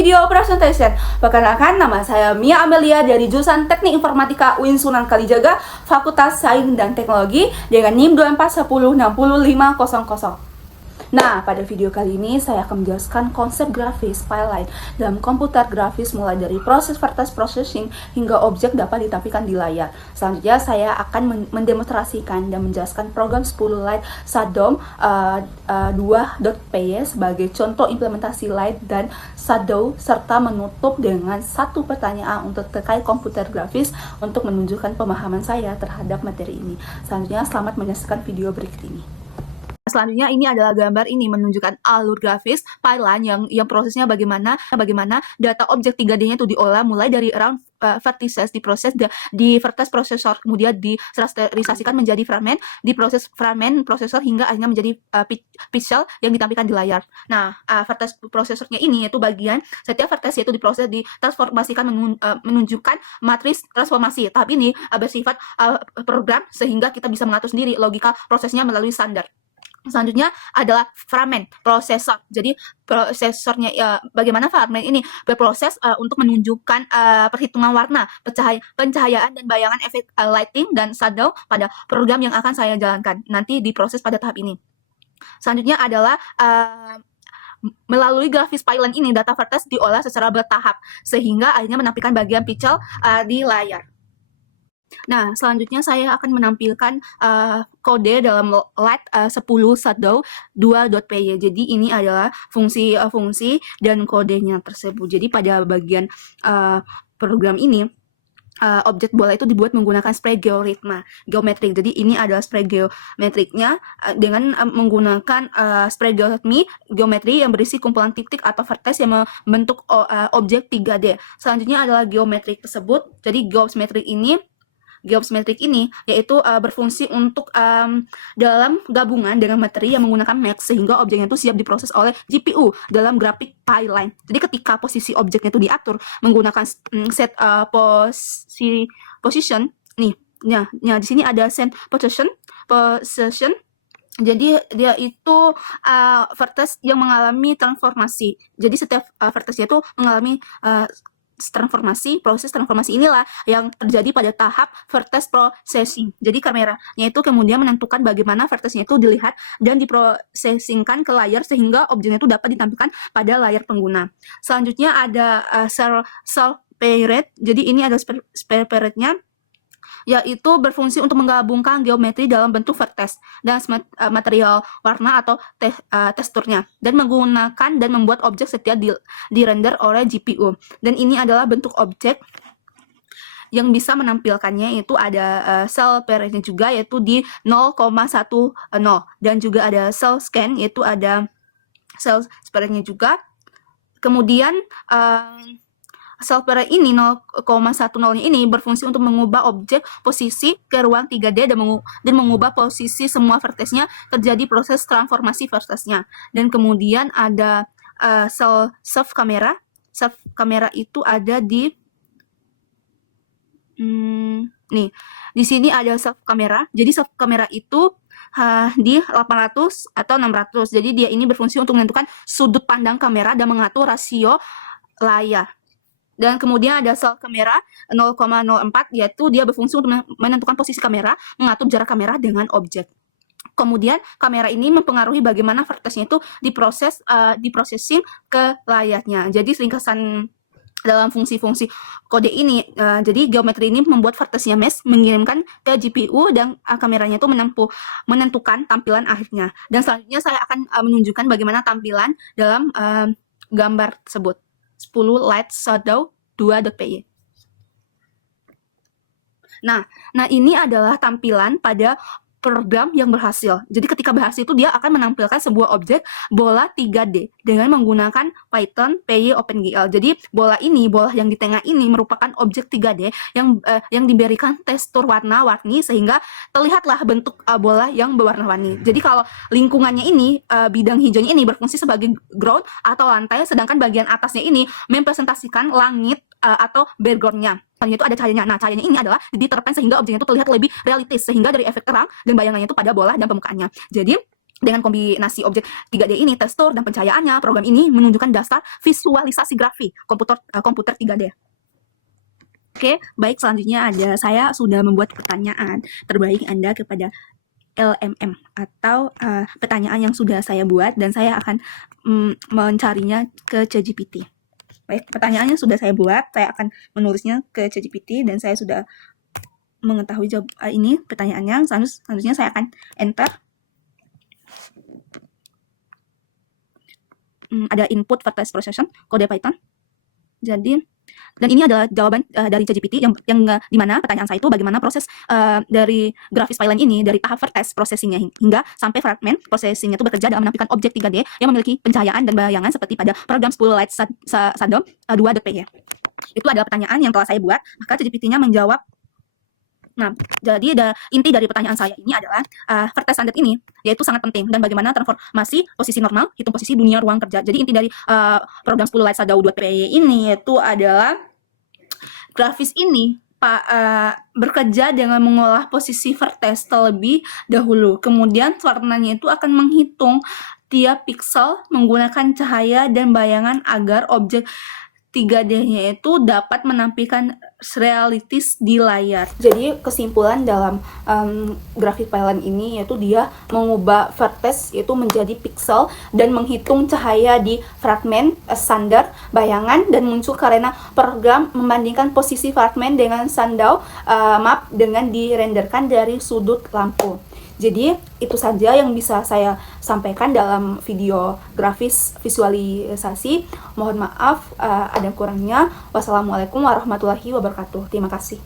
video presentation. Perkenalkan, nama saya Mia Amelia dari jurusan Teknik Informatika UIN Sunan Kalijaga, Fakultas Sains dan Teknologi dengan NIM 24106500. Nah, pada video kali ini saya akan menjelaskan konsep grafis pipeline dalam komputer grafis mulai dari proses vertex processing hingga objek dapat ditampilkan di layar. Selanjutnya saya akan mendemonstrasikan dan menjelaskan program 10 Light Shadow 2.py sebagai contoh implementasi light dan shadow serta menutup dengan satu pertanyaan untuk terkait komputer grafis untuk menunjukkan pemahaman saya terhadap materi ini. Selanjutnya selamat menyaksikan video berikut ini. Selanjutnya ini adalah gambar ini menunjukkan alur grafis pipeline yang prosesnya bagaimana data objek 3D-nya itu diolah mulai dari around vertices diproses di vertex prosesor, kemudian diserialisasikan menjadi fragment, diproses fragment prosesor hingga akhirnya menjadi pixel yang ditampilkan di layar. Nah, vertex prosesornya ini yaitu bagian setiap vertex yaitu diproses ditransformasikan menunjukkan matris transformasi. Tahap ini bersifat program sehingga kita bisa mengatur sendiri logika prosesnya melalui standar. Selanjutnya adalah fragment prosesor. Jadi prosesornya bagaimana fragment ini berproses untuk menunjukkan perhitungan warna, pencahayaan dan bayangan efek lighting dan shadow pada program yang akan saya jalankan. Nanti diproses pada tahap ini. Selanjutnya adalah melalui grafis pipeline ini data vertex diolah secara bertahap sehingga akhirnya menampilkan bagian pixel di layar. Nah, selanjutnya saya akan menampilkan kode dalam Light 10 Shadow 2.py. Jadi ini adalah fungsi dan kodenya tersebut. Jadi pada bagian program ini objek bola itu dibuat menggunakan spray geometrik. Jadi ini adalah spray geometriknya dengan menggunakan spray geometri yang berisi kumpulan titik atau vertex yang membentuk objek 3D. Selanjutnya adalah geometrik tersebut. Jadi geometrik ini yaitu berfungsi untuk dalam gabungan dengan materi yang menggunakan max sehingga objeknya itu siap diproses oleh GPU dalam grafik pipeline. Jadi ketika posisi objeknya itu diatur menggunakan set position nih. Nah, di sini ada set position. Jadi dia itu vertex yang mengalami transformasi. Jadi setiap vertexnya itu mengalami proses transformasi inilah yang terjadi pada tahap vertex processing. Jadi kameranya itu kemudian menentukan bagaimana vertexnya itu dilihat dan diprosesingkan ke layar sehingga objeknya itu dapat ditampilkan pada layar pengguna. Selanjutnya ada cell parade. Jadi ini ada cell parade-nya yaitu berfungsi untuk menggabungkan geometri dalam bentuk vertex dan material warna atau teksturnya dan menggunakan dan membuat objek setiap di-render oleh GPU. Dan ini adalah bentuk objek yang bisa menampilkannya itu ada cell parade-nya juga yaitu di 0,10 dan juga ada cell scan yaitu ada cell parade-nya juga. Kemudian cell parade ini 0,10-nya ini berfungsi untuk mengubah objek posisi ke ruang 3D dan mengubah posisi semua vertexnya terjadi proses transformasi vertexnya. Dan kemudian ada self kamera. Self kamera itu ada di nih. Di sini ada self kamera. Jadi self kamera itu di 800 atau 600. Jadi dia ini berfungsi untuk menentukan sudut pandang kamera dan mengatur rasio layar. Dan kemudian ada cell kamera 0,04 yaitu dia berfungsi untuk menentukan posisi kamera, mengatur jarak kamera dengan objek. Kemudian kamera ini mempengaruhi bagaimana vertexnya itu diprosesing ke layarnya. Jadi ringkasan dalam fungsi-fungsi kode ini, jadi geometri ini membuat vertexnya mesh mengirimkan ke GPU dan kameranya itu menentukan tampilan akhirnya. Dan selanjutnya saya akan menunjukkan bagaimana tampilan dalam gambar tersebut. 10 Light Shadow 2.py. Nah ini adalah tampilan pada program yang berhasil. Jadi ketika berhasil itu dia akan menampilkan sebuah objek bola 3D dengan menggunakan Python PY OpenGL. Jadi bola yang di tengah ini merupakan objek 3D yang diberikan tekstur warna-warni sehingga terlihatlah bentuk bola yang berwarna-warni. Jadi kalau lingkungannya ini bidang hijaunya ini berfungsi sebagai ground atau lantai, sedangkan bagian atasnya ini mempresentasikan langit atau background-nya. Selanjutnya itu ada cahayanya. Nah, cahayanya ini adalah diterapkan sehingga objeknya itu terlihat lebih realistis sehingga dari efek terang dan bayangannya itu pada bola dan permukaannya. Jadi Dengan kombinasi objek 3D ini, tekstur dan pencahayaannya, program ini menunjukkan dasar visualisasi grafik komputer 3D. Oke, baik, selanjutnya saya sudah membuat pertanyaan terbaik Anda kepada LMM atau pertanyaan yang sudah saya buat, dan saya akan mencarinya ke ChatGPT. Baik, pertanyaannya sudah saya buat, saya akan menulisnya ke ChatGPT dan saya sudah mengetahui ini pertanyaannya. Selanjutnya saya akan enter. Ada input vertex procession, kode Python. Jadi, dan ini adalah jawaban dari ChatGPT yang di mana pertanyaan saya itu bagaimana proses dari grafis pipeline ini dari tahap vertex processingnya hingga sampai fragment processingnya itu bekerja dalam menampilkan objek 3D yang memiliki pencahayaan dan bayangan seperti pada program Spool Light Shadow 2.py. Itu adalah pertanyaan yang telah saya buat, maka ChatGPT-nya menjawab. Nah, jadi inti dari pertanyaan saya ini adalah vertex standard ini yaitu sangat penting, dan bagaimana transformasi posisi normal, hitung posisi dunia ruang kerja. Jadi inti dari program Spool Light Shadow 2.py ini yaitu adalah grafis ini bekerja dengan mengolah posisi vertex terlebih dahulu. Kemudian warnanya itu akan menghitung tiap pixel menggunakan cahaya dan bayangan agar objek 3D-nya itu dapat menampilkan realitis di layar. Jadi kesimpulan dalam grafik pipeline ini yaitu dia mengubah vertex itu menjadi pixel dan menghitung cahaya di fragmen, standar, bayangan, dan muncul karena program membandingkan posisi fragmen dengan shadow map dengan direnderkan dari sudut lampu. Jadi itu saja yang bisa saya sampaikan dalam video grafis visualisasi. Mohon maaf ada kurangnya. Wassalamualaikum warahmatullahi wabarakatuh. Terima kasih.